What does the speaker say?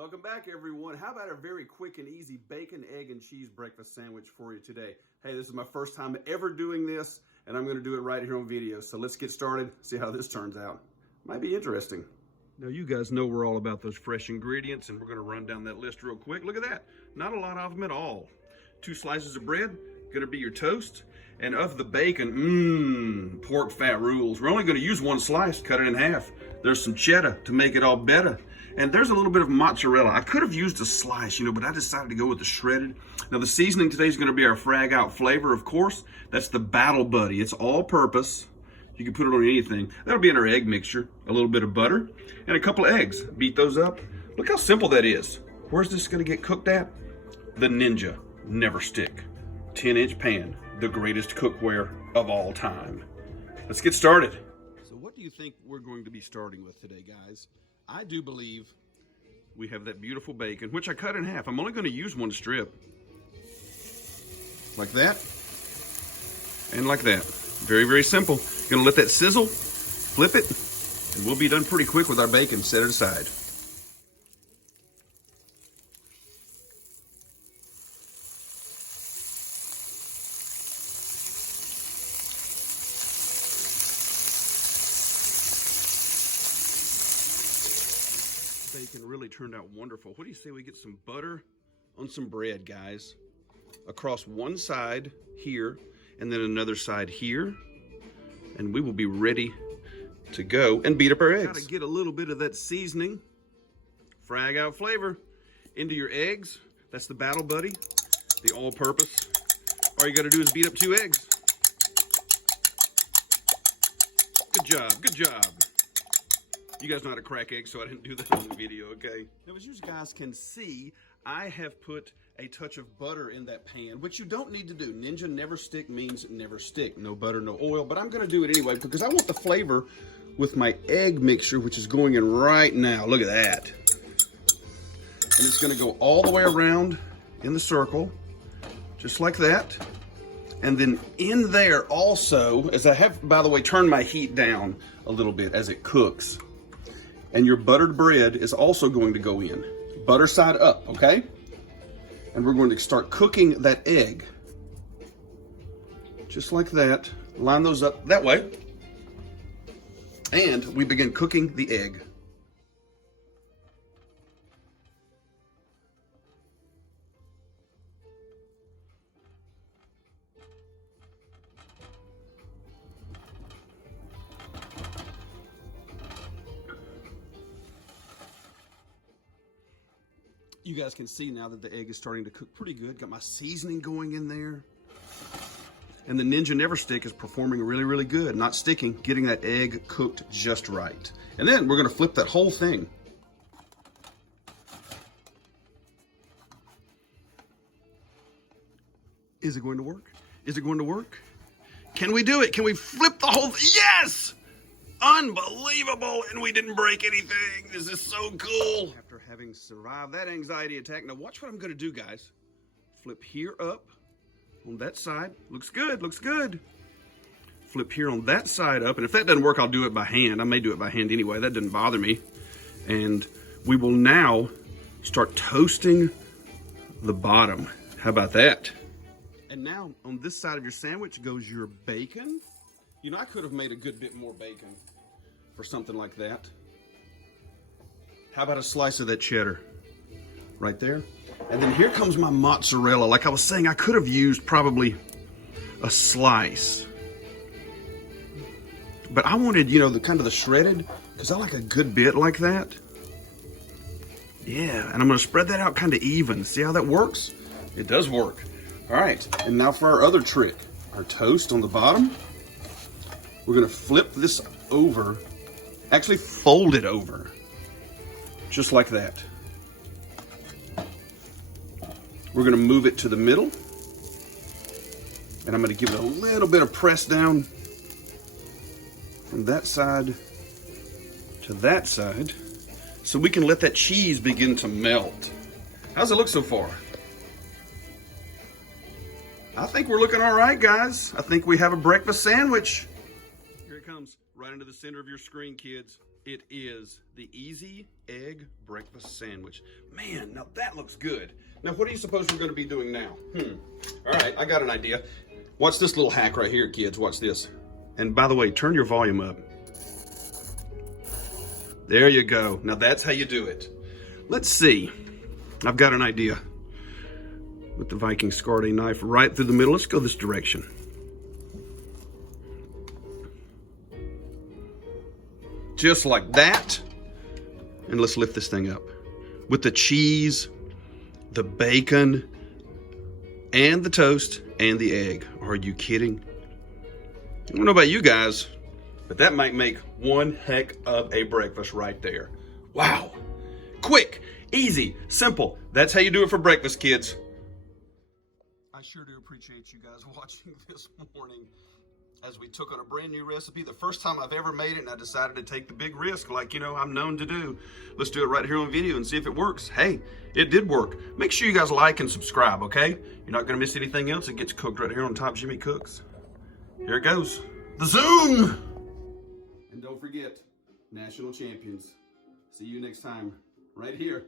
Welcome back, everyone. How about a very quick and easy bacon, egg, and cheese breakfast sandwich for you today? Hey, this is my first time ever doing this, and I'm going to do it right here on video. So let's get started, see how this turns out. Might be interesting. Now, you guys know we're all about those fresh ingredients, and we're going to run down that list real quick. Look at that. Not a lot of them at all. 2 slices of bread, going to be your toast. And of the bacon, pork fat rules. We're only going to use 1 slice, cut it in half. There's some cheddar to make it all better. And there's a little bit of mozzarella. I could have used a slice, but I decided to go with the shredded. Now, the seasoning today is going to be our Frag out flavor, of course. That's the Battle Buddy. It's all purpose. You can put it on anything. That'll be in our egg mixture. A little bit of butter and a couple of eggs. Beat those up. Look how simple that is. Where's this going to get cooked at? The Ninja Never Stick 10-inch pan. The greatest cookware of all time. Let's get started. So what do you think we're going to be starting with today, guys? I do believe we have that beautiful bacon, which I cut in half. I'm only going to use 1 strip. Like that. And like that. Very, very simple. Gonna let that sizzle, flip it, and we'll be done pretty quick with our bacon. Set it aside. Bacon really turned out wonderful. What do you say we get some butter on some bread, guys? Across one side here, and then another side here. And we will be ready to go and beat up our eggs. Gotta get a little bit of that seasoning, Frag out flavor, into your eggs. That's the Battle Buddy, the all-purpose. All you gotta do is beat up 2 eggs. Good job, good job. You guys know how to crack eggs, so I didn't do that on the video, okay? Now, as you guys can see, I have put a touch of butter in that pan, which you don't need to do. Ninja Never Stick means never stick. No butter, no oil, but I'm gonna do it anyway because I want the flavor with my egg mixture, which is going in right now. Look at that. And it's gonna go all the way around in the circle, just like that. And then in there also, as I have, by the way, turned my heat down a little bit as it cooks. And your buttered bread is also going to go in. Butter side up, okay? And we're going to start cooking that egg. Just like that. Line those up that way. And we begin cooking the egg. You guys can see now that the egg is starting to cook pretty good. Got my seasoning going in there. And the Ninja Never Stick is performing really, really good. Not sticking, getting that egg cooked just right. And then we're gonna flip that whole thing. Is it going to work? Is it going to work? Can we do it? Can we flip the whole thing? Yes! Unbelievable, and we didn't break anything. This is so cool. After having survived that anxiety attack, now watch what I'm gonna do, guys. Flip here up on that side. Looks good, looks good. Flip here on that side up, and if that doesn't work, I'll do it by hand. I may do it by hand anyway, that doesn't bother me. And we will now start toasting the bottom. How about that? And now on this side of your sandwich goes your bacon. You know, I could have made a good bit more bacon for something like that. How about a slice of that cheddar right there? And then here comes my mozzarella. Like I was saying, I could have used probably a slice. But I wanted, the kind of the shredded, because I like a good bit like that. Yeah, and I'm gonna spread that out kind of even. See how that works? It does work. All right, and now for our other trick. Our toast on the bottom. We're gonna flip this over, actually fold it over, just like that. We're gonna move it to the middle, and I'm gonna give it a little bit of press down from that side to that side, so we can let that cheese begin to melt. How's it look so far? I think we're looking all right, guys. I think we have a breakfast sandwich. Here it comes, right into the center of your screen, kids. It is the Easy Egg Breakfast Sandwich. Man, now that looks good. Now, what do you suppose we're going to be doing now? All right, I got an idea. Watch this little hack right here, kids. Watch this. And by the way, turn your volume up. There you go. Now that's how you do it. Let's see. I've got an idea. With the Viking Scarde knife right through the middle. Let's go this direction. Just like that. And let's lift this thing up. With the cheese, the bacon, and the toast, and the egg. Are you kidding? I don't know about you guys, but that might make one heck of a breakfast right there. Wow. Quick, easy, simple. That's how you do it for breakfast, kids. I sure do appreciate you guys watching this morning as we took on a brand new recipe. The first time I've ever made it, and I decided to take the big risk like, I'm known to do. Let's do it right here on video and see if it works. Hey, it did work. Make sure you guys like and subscribe, okay? You're not gonna miss anything else. It gets cooked right here on Top Jimmy Cooks. Here it goes. The Zoom! And don't forget, national champions. See you next time, right here.